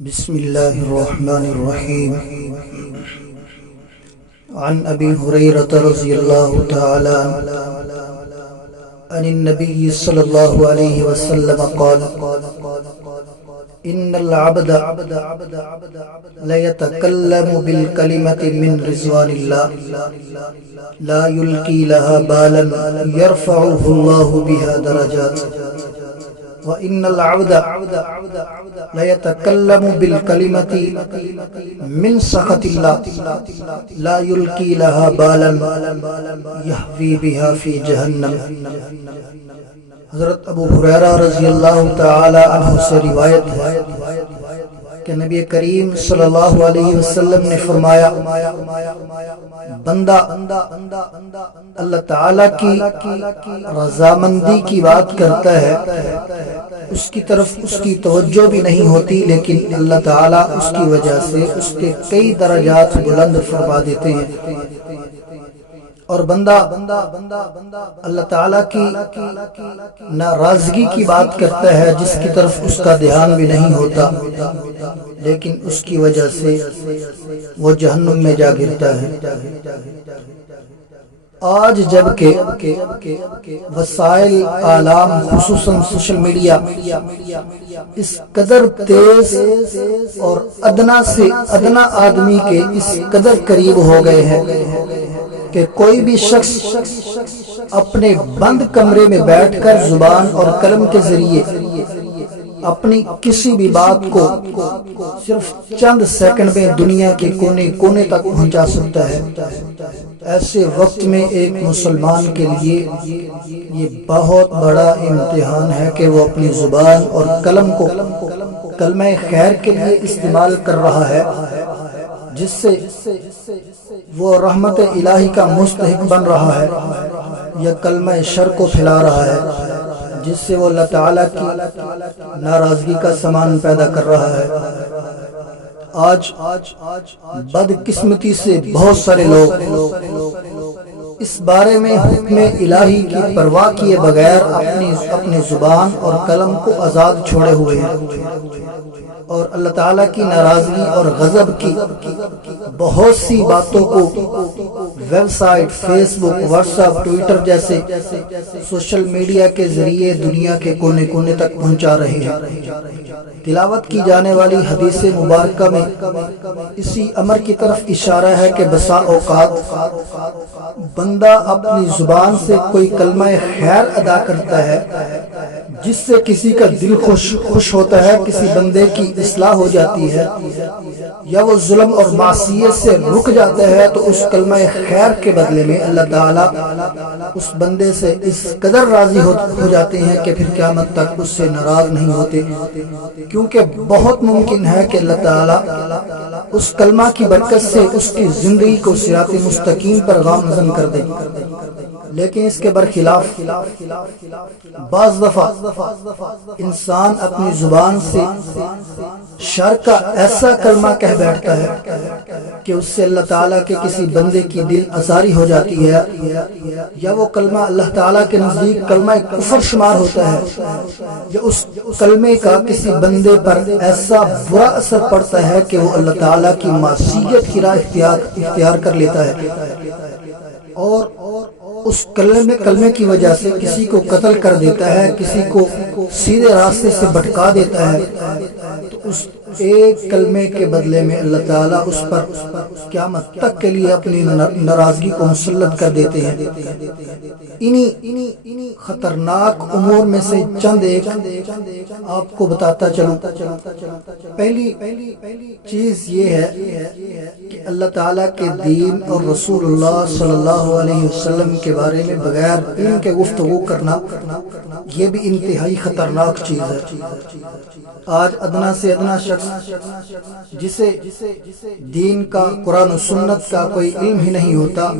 بسم الله الرحمن الرحيم. عن أبي هريرة رضي الله تعالى عن النبي صلى الله عليه وسلم قال: إن العبد لا يتكلم بالكلمة من رضوان الله لا يلقي لها بالا يرفعه الله بها درجات، وإن العبد لا يتكلم بالكلمة من سخط الله لا يلقي لها بالا يهوي بها في جہنم۔ حضرت ابو ہریرہ رضی اللہ تعالی عنہ سے روایت ہے کہ نبی کریم صلی اللہ علیہ وسلم نے فرمایا، بندہ اللہ تعالیٰ کی رضامندی کی بات کرتا ہے، اس کی طرف اس کی توجہ بھی نہیں ہوتی، لیکن اللہ تعالیٰ اس کی وجہ سے اس کے کئی درجات بلند فرما دیتے ہیں۔ اور بندہ اللہ تعالیٰ کی ناراضگی کی بات کرتا ہے، جس کی طرف اس کا دھیان بھی نہیں ہوتا، لیکن اس کی وجہ سے وہ جہنم میں جا گرتا ہے۔ آج جبکہ وسائل اعلام خصوصاً سوشل میڈیا اس قدر تیز اور ادنا سے ادنا آدمی کے اس قدر قریب ہو گئے ہیں کہ کوئی بھی شخص اپنے بند کمرے میں بیٹھ کر زبان اور قلم کے ذریعے اپنی کسی بھی بات کو صرف چند سیکنڈ میں دنیا کے کونے کونے تک پہنچا سکتا ہے۔ ایسے وقت میں ایک مسلمان کے لیے یہ بہت بڑا امتحان ہے کہ وہ اپنی زبان اور قلم کو کلمہ خیر کے لیے استعمال کر رہا ہے، جس سے وہ رحمت الہی کا مستحق بن رہا ہے، یا کلمہ شر کو پھیلا رہا ہے، جس سے وہ اللہ تعالیٰ کی ناراضگی کا سامان پیدا کر رہا ہے۔ آج بدقسمتی سے بہت سارے لوگ اس بارے میں حکم الہی کی پرواہ کیے بغیر اپنی زبان اور قلم کو آزاد چھوڑے ہوئے ہیں، اور اللہ تعالیٰ کی ناراضگی اور غضب کی بہت سی باتوں کو ویب سائٹ، فیس بک، واٹس ایپ، ٹویٹر جیسے سوشل میڈیا کے ذریعے دنیا کے کونے کونے تک پہنچا رہے ہیں۔ تلاوت کی جانے والی حدیث مبارکہ میں اسی امر کی طرف اشارہ ہے کہ بسا اوقات بندہ اپنی زبان سے کوئی کلمہ خیر ادا کرتا ہے، جس سے کسی کا دل خوش ہوتا ہے، کسی بندے کی اصلاح ہو جاتی ہے، یا وہ ظلم اور معصیت سے رک جاتا ہے، تو اس کلمہ خیر کے بدلے میں اللہ تعالیٰ اس بندے سے اس قدر راضی ہو جاتے ہیں کہ پھر قیامت تک اس سے ناراض نہیں ہوتے، کیونکہ بہت ممکن ہے کہ اللہ تعالیٰ اس کلمہ کی برکت سے اس کی زندگی کو صراط مستقیم پر گامزن کر دے۔ لیکن اس کے برخلاف بعض دفعہ انسان اپنی زبان سے شر کا ایسا کلمہ کہہ بیٹھتا ہے کہ اس سے اللہ تعالیٰ کے کسی بندے کی دل آزاری ہو جاتی ہے، یا وہ کلمہ اللہ تعالیٰ کے نزدیک کلمہ کفر شمار ہوتا ہے، یا اس کلمے کا کسی بندے پر ایسا برا اثر پڑتا ہے کہ وہ اللہ تعالیٰ کی معصیت کی راہ اختیار کر لیتا ہے، اور اس کلمے کی وجہ سے کسی کو قتل کر دیتا ہے، کسی کو سیدھے راستے سے بھٹکا دیتا ہے۔ تو اس ایک کلمے کے بدلے میں اللہ تعالیٰ اس پر قیامت تک کے لیے اپنی ناراضگی کو مسلط کر دیتے ہیں۔ انہی خطرناک امور میں سے چند ایک آپ کو بتاتا چلوں۔ پہلی چیز یہ ہے کہ اللہ تعالیٰ کے دین اور رسول اللہ صلی اللہ علیہ وسلم کے بارے میں بغیر علم کے گفتگو کرنا، یہ بھی انتہائی خطرناک چیز ہے۔ آج ادنا سے ادنا شخص جسے دین کا، قرآن و سنت کا کوئی علم ہی نہیں ہوتا،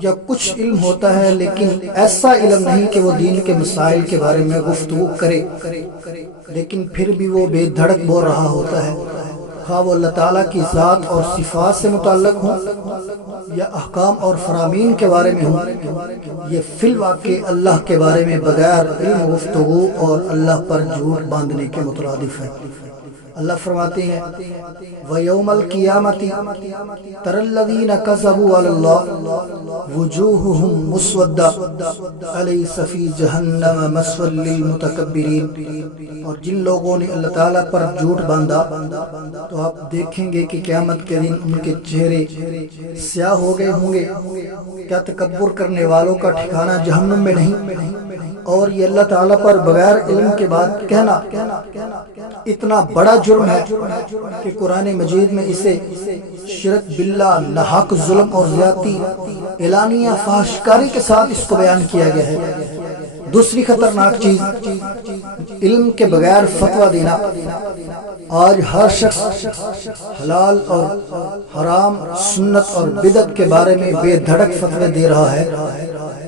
یا کچھ علم ہوتا ہے لیکن ایسا علم نہیں کہ وہ دین کے مسائل کے بارے میں گفتگو کرے، لیکن پھر بھی وہ بے دھڑک بول رہا ہوتا ہے، خواہ وہ اللہ تعالیٰ کی ذات اور صفات سے متعلق ہوں یا احکام اور فرامین کے بارے میں ہوں، یہ فی الواقع اللہ کے بارے میں بغیر علم گفتگو اور اللہ پر جھوٹ باندھنے کے مترادف ہے۔ اللہ فرماتے ہیں وَيَوْمَ الْقِيَامَةِ تَرَى الَّذِينَ كَذَبُوا عَلَى اللَّهِ وُجُوهُهُمْ مُسْوَدَّةٌ أَلَيْسَ فِي جَهَنَّمَ مَثْوًى لِلْمُتَكَبِّرِينَ۔ اور جن لوگوں نے اللہ تعالیٰ پر جھوٹ باندھا تو آپ دیکھیں گے کہ قیامت کے دن ان کے چہرے سیاہ ہو گئے ہوں گے۔ کیا تکبر کرنے والوں کا ٹھکانہ جہنم میں نہیں؟ اور یہ اللہ تعالیٰ پر بغیر علم کے بات کہنا اتنا بڑا جرم ہے کہ قرآن مجید میں اسے شرک باللہ، ناحق ظلم اور زیادتی، اعلانیہ فحاشکاری کے ساتھ اس کو بیان کیا گیا ہے۔ دوسری خطرناک چیز علم کے بغیر فتویٰ دینا۔ آج ہر شخص حلال اور حرام، سنت اور بدعت کے بارے میں بے دھڑک فتوے دے رہا ہے،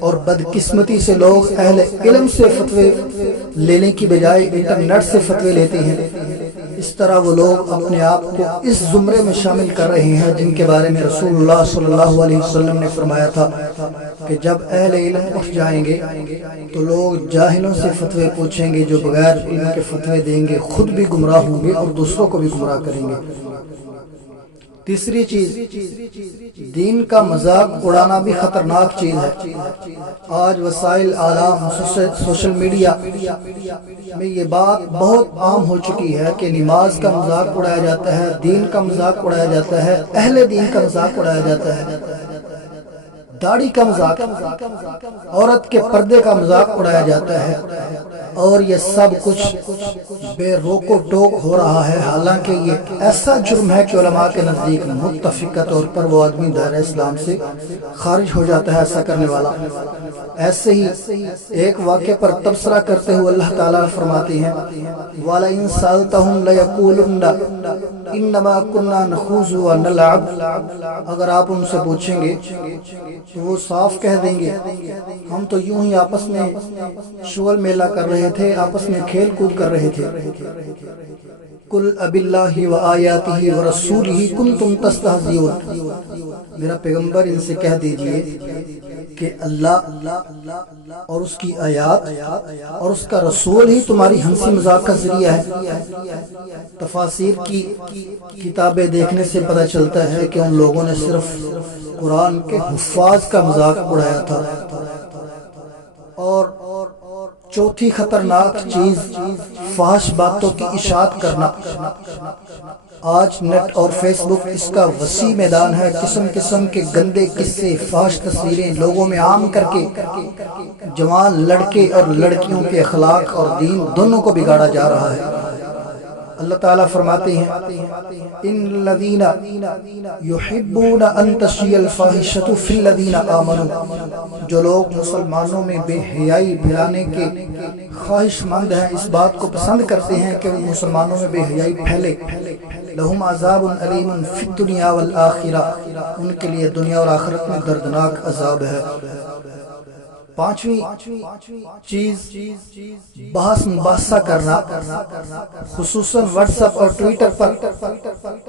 اور بدقسمتی سے لوگ اہل علم سے فتوے لینے کی بجائے انٹرنیٹ سے فتوے لیتے ہیں۔ اس طرح وہ لوگ اپنے آپ کو اس زمرے میں شامل کر رہے ہیں جن کے بارے میں رسول اللہ صلی اللہ علیہ وسلم نے فرمایا تھا کہ جب اہل علم اٹھ جائیں گے تو لوگ جاہلوں سے فتوے پوچھیں گے جو بغیر علم کے فتوے دیں گے، خود بھی گمراہ ہوں گے اور دوسروں کو بھی گمراہ کریں گے۔ تیسری چیز دین کا مذاق اڑانا بھی خطرناک چیز ہے۔ آج وسائل اعلام، سوشل میڈیا میں یہ بات بہت عام ہو چکی ہے کہ نماز کا مذاق اڑایا جاتا ہے، دین کا مذاق اڑایا جاتا ہے، اہل دین کا مذاق اڑایا جاتا ہے، داڑھی کا مذاق، عورت کے پردے کا مذاق اڑایا جاتا ہے، اور یہ سب کچھ بے روک و ٹوک ہو رہا ہے۔ حالانکہ یہ ایسا جرم ہے کہ علماء کے نزدیک متفقہ طور پر وہ آدمی دائرہ اسلام سے خارج ہو جاتا ہے ایسا کرنے والا۔ ایسے ہی ایک واقعے پر تبصرہ کرتے ہوئے اللہ تعالیٰ فرماتے ہیں وَلَئِن سَأَلْتَهُمْ لَيَقُولُنَّ إِنَّمَا كُنَّا نَخُوضُ وَنَلْعَبُ۔ اگر آپ ان سے پوچھیں گے تو وہ صاف کہہ دیں گے ہم تو یوں ہی آپس میں شغل میلہ کر رہے تھے، آپس میں کھیل کود کر رہے تھے۔ قُلْ أَبِاللَّهِ وَآيَاتِهِ وَرَسُولِهِ كُنْتُمْ تَسْتَهْزِئُونَ۔ میرا پیغمبر ان سے کہہ دیجئے کہ اللہ اور اس کی آیات اور اس کا رسول ہی تمہاری ہنسی مذاق کا ذریعہ ہے۔ تفاسیر کی کتابیں دیکھنے سے پتہ چلتا ہے کہ ان لوگوں نے صرف قرآن کے حفاظ کا مذاق اڑایا تھا۔ اور چوتھی خطرناک چیز فحش باتوں کی اشاعت کرنا۔ آج نیٹ اور فیس بک اس کا وسیع میدان ہے۔ قسم قسم کے گندے قصے، فحش تصویریں لوگوں میں عام کر کے جوان لڑکے اور لڑکیوں کے اخلاق اور دین دونوں کو بگاڑا جا رہا ہے۔ اللہ تعالیٰ فرماتے ہیں ان الذین یحبون ان تشیع الفاحشۃ فی الذین آمنوا۔ جو لوگ مسلمانوں میں بے حیائی پھیلانے کے خواہش مند ہیں، اس بات کو پسند کرتے ہیں کہ وہ مسلمانوں میں بے حیائی پھیلے، لہم عذاب علیم فی الدنیا والآخرہ، ان کے لیے دنیا اور آخرت میں دردناک عذاب ہے۔ پانچویں چیز بحث مباحثہ کرنا، خصوصاً واٹس ایپ اور ٹویٹر پر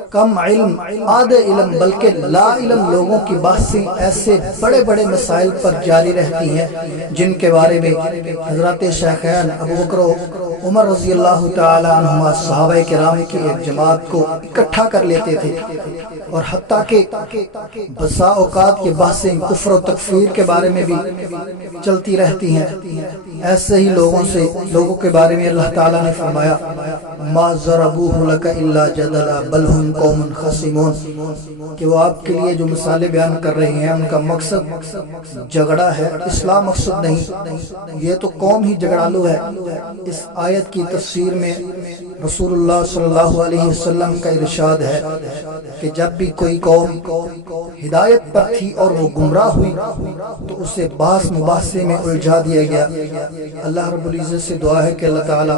کم علم، آدھے علم بلکہ لا علم لوگوں کی بحثیں ایسے بڑے بڑے مسائل پر جاری رہتی ہیں جن کے بارے میں حضرات شیخین ابو بکر و عمر رضی اللہ تعالی عنہما صحابہ کرام کی ایک جماعت کو اکٹھا کر لیتے تھے، اور حتیٰ کہ بسا اوقات یہ بحثیں کفر و تکفیر کے بارے میں بھی چلتی رہتی ہیں۔ ایسے ہی لوگوں کے بارے میں اللہ تعالیٰ نے فرمایا ما ضربوہ لک الا جدلا بل ہم قوم خصمون، کہ وہ آپ کے لیے جو مثالیں بیان کر رہے ہیں ان کا مقصد جھگڑا ہے، اصلاح مقصد نہیں، یہ تو قوم ہی جھگڑالو ہے۔ اس آیت کی تفسیر میں رسول اللہ صلی اللہ علیہ وسلم کا ارشاد ہے کہ جب بھی کوئی قوم ہدایت پر تھی اور وہ گمراہ ہوئی تو اسے بحث مباحثے میں الجھا دیا گیا۔ اللہ رب العزت سے دعا ہے کہ اللہ تعالیٰ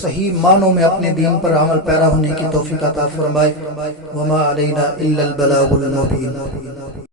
صحیح معنوں میں اپنے دین پر عمل پیرا ہونے کی توفیق عطا فرمائے۔ وما علینا الا البلاغ المبین۔